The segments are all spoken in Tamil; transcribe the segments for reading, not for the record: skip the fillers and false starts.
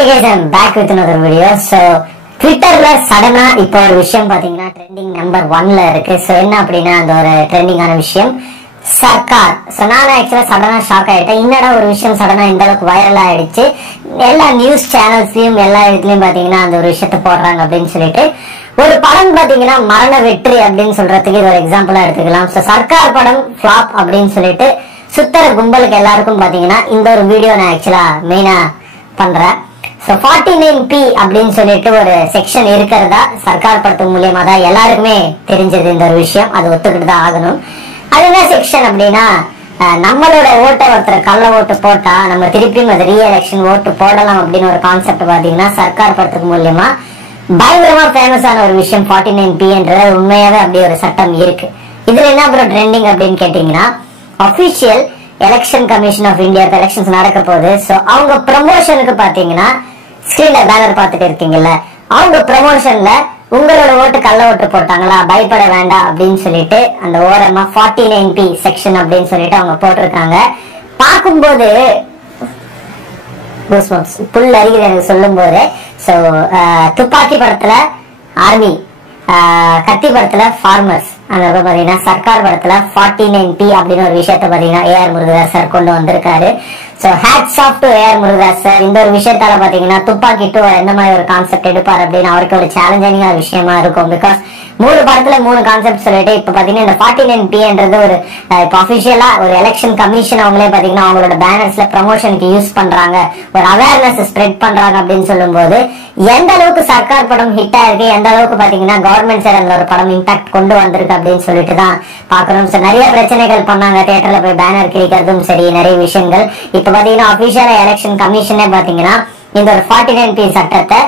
Okay guys, I'm back with another video. So Twitterல சடனா இப்போ ஒரு விஷயம் பாத்தீங்கன்னா ட்ரெண்டிங் நம்பர் 1ல இருக்கு. சோ என்ன அப்படின்னா அந்த ஒரு ட்ரெண்டிங்கான விஷயம் சர்க்கார். சோ நான் ஆக்சுவலா சடனா ஷாக் ஆயிட்டேன். என்னடா ஒரு விஷயம் சடனா இந்த அளவுக்கு வைரல் ஆயிடுச்சு, எல்லா நியூஸ் சேனல்ஸ்லயும் எல்லா இடத்துலயும் பாத்தீங்கன்னா அந்த ஒரு விஷயத்த போடுறாங்க அப்படின்னு சொல்லிட்டு ஒரு படம் பாத்தீங்கன்னா மரண வெற்றி அப்படின்னு சொல்றதுக்கு இது ஒரு எக்ஸாம்பிளா எடுத்துக்கலாம். சோ சர்க்கார் படம் ஃபிளாப் அப்படின்னு சொல்லிட்டு சுத்தர கும்பலுக்கு எல்லாருக்கும் பாத்தீங்கன்னா இந்த ஒரு வீடியோ நான் ஆக்சுவலா மெயினா பண்றேன். சோ 49P அப்படின்னு சொல்லிட்டு ஒரு செக்ஷன் இருக்கிறதா சர்க்கார் படத்து மூலியமா தான் எல்லாருக்குமே தெரிஞ்சது இந்த ஒரு விஷயம். அது ஒத்துக்கிட்டு தான் ஆகணும். அது என்ன செக்ஷன் அப்படின்னா, நம்மளோட ஓட்டை ஒருத்தர் கள்ள ஓட்டு போட்டா நம்ம திருப்பியும் அது ரீஎலெக்ஷன் ஓட்டு போடலாம் அப்படின்னு ஒரு கான்செப்ட் பாத்தீங்கன்னா சர்க்கார் படத்துக்கு மூலியமா பயங்கரமா ஃபேமஸான ஒரு விஷயம் 49P என்ற உண்மையாவே அப்படி ஒரு சட்டம் இருக்கு. இதுல என்ன அப்புறம் ட்ரெண்டிங் அப்படின்னு கேட்டீங்கன்னா, official election commission of India elections நடக்க போகுது. சோ அவங்க ப்ரமோஷனுக்கு பாத்தீங்கன்னா ஸ்கிரீன்ல பேனர் பாத்துட்டு இருக்கீங்கல்ல, அவங்க ப்ரமோஷன்ல உங்களோட ஓட்டு கள்ள ஓட்டு போட்டாங்களா பயப்பட வேண்டாம் அப்படின்னு சொல்லிட்டு அந்த ஓரமா 49P செக்ஷன் அப்படின்னு சொல்லிட்டு அவங்க போட்டிருக்காங்க. பார்க்கும்போது புல் அறிகுது எனக்கு சொல்லும் போது. சோ துப்பாக்கி படத்துல ஆர்மி, கத்தி படத்துல ஃபார்மர்ஸ், அந்த பாத்தீங்கன்னா சர்க்கார் படத்துல 49P அப்படின்னு ஒரு விஷயத்த பாத்தீங்கன்னா ஏஆர் முருகதாஸ் சார் கொண்டு வந்திருக்காரு. So hats off to AR Murugadoss sir. இந்த ஒரு விஷயத்தால பாத்தீங்கன்னா துப்பாக்கி டு எந்த மாதிரி ஒரு கான்செப்ட் எடுப்பார் அப்படின்னு அவருக்கு ஒரு சேலஞ்சிங்கான விஷயமா இருக்கும். பிகாஸ் 3 படத்துல 3 கான்செப்ட் சொல்லிட்டு இப்ப பாத்தீங்கன்னா இந்த 49P என்றது ஒரு இப்ப அபிஷியலா ஒரு எலெக்ஷன் கமிஷன் அவங்களே பாத்தீங்கன்னா அவங்களோட பேனர்ஸ்ல ப்ரமோஷனுக்கு யூஸ் பண்றாங்க, ஒரு அவேர்னஸ் ஸ்ப்ரெட் பண்றாங்க அப்படின்னு சொல்லும் போது எந்த அளவுக்கு சர்க்கார் படம் ஹிட் ஆயிருக்கு, எந்த அளவுக்கு பாத்தீங்கன்னா கவர்மெண்ட் சைடு அந்த ஒரு படம் இம்பாக்ட் கொண்டு வந்திருக்கு அப்படின்னு சொல்லிட்டு தான் பாக்கணும். நிறைய பிரச்சனைகள் பண்ணாங்க, தியேட்டர்ல போய் பேனர் கிழிக்கிறதும் சரி, நிறைய விஷயங்கள். இப்ப பாத்தீங்கன்னா அபிஷியலா எலெக்ஷன் கமிஷனே பாத்தீங்கன்னா இந்த ஒரு 49P சட்டத்தை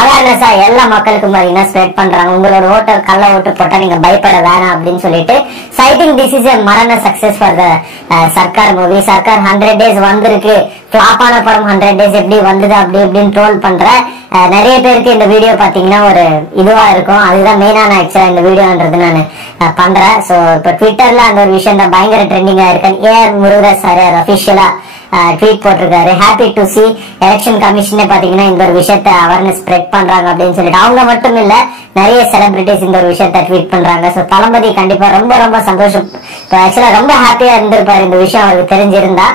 அவேர்னஸா எல்லா மக்களுக்கும் பாத்தீங்கன்னா ஸ்ப்ரெட் பண்றாங்க. உங்களோட ஓட்டு கள்ள ஓட்டு போட்டா நீங்க பயப்பட வேணாம் அப்படின்னு சொல்லிட்டு சைட்டிங் திஸ் இஸ் எ மரண success for the Sarkar movie. Sarkar 100 days வந்திருக்கு, ஃபிளாப்பான படம் 100 days எப்படி வந்தது அப்படி இப்படின்னு ட்ரோல் பண்ற நிறைய பேருக்கு இந்த வீடியோ பாத்தீங்கன்னா ஒரு இதுவா இருக்கும். அதுதான் மெயினான ஆக்சுவலா இந்த வீடியோன்றது நான் பண்றேன். சோ இப்ப ட்விட்டர்ல அந்த ஒரு விஷயம் தான் பயங்கர ட்ரெண்டிங்கா இருக்கு. ஏஆர் முருகதாஸ் சார் அபிஷியலா ட்வீட் போட்டிருக்காரு. ஹாப்பி டு சி எலெக்ஷன் கமிஷனே பாத்தீங்கன்னா இந்த ஒரு விஷயத்தை அவேர்னஸ் ஸ்ப்ரெட் பண்றாங்க அப்படின்னு சொல்லிட்டு அவங்க மட்டும் இல்ல நிறைய செலிபிரிட்டிஸ் இந்த ஒரு விஷயத்த ட்வீட் பண்றாங்க. சோ தளபதி கண்டிப்பா ரொம்ப ரொம்ப சந்தோஷம், ஆக்சுவலா ரொம்ப ஹாப்பியா இருந்திருப்பாரு இந்த விஷயம் அவருக்கு தெரிஞ்சிருந்தா.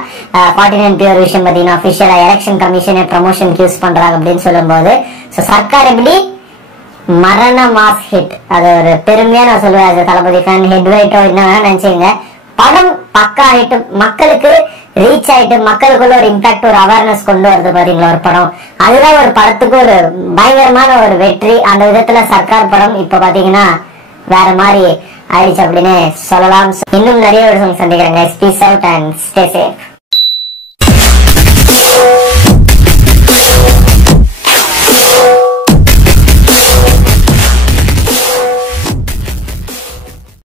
49P ஒரு விஷயம் பாத்தீங்கன்னா அபிஷியலா எலெக்ஷன் கமிஷனே ப்ரமோஷனுக்கு யூஸ் பண்றாங்க அப்படின்னு சொல்லும் போது சோ சர்க்கார் எப்படி மரண மாஸ் ஹிட், அது ஒரு பெருமையா நான் சொல்லுவேன். தளபதி ஃபேன் ஹெட் வெயிட்டோ என்ன நினைச்சீங்க, படம் பக்கா ஆயிட்டு மக்களுக்கு ரீச் ஆயிட்டு மக்களுக்குள்ள ஒரு இம்பாக்ட் ஒரு அவேர்னஸ் கொண்டு வருது பாத்தீங்களா ஒரு படம். அதுதான் ஒரு படத்துக்கு ஒரு பயங்கரமான ஒரு வெற்றி. அந்த விதத்துல சர்க்கார் படம் இப்ப பாத்தீங்கன்னா வேற மாதிரி ஆயிடுச்சு அப்படின்னு சொல்லலாம். இன்னும் நிறைய விஷயம் சந்திக்கிறேங்க. Peace out and stay safe.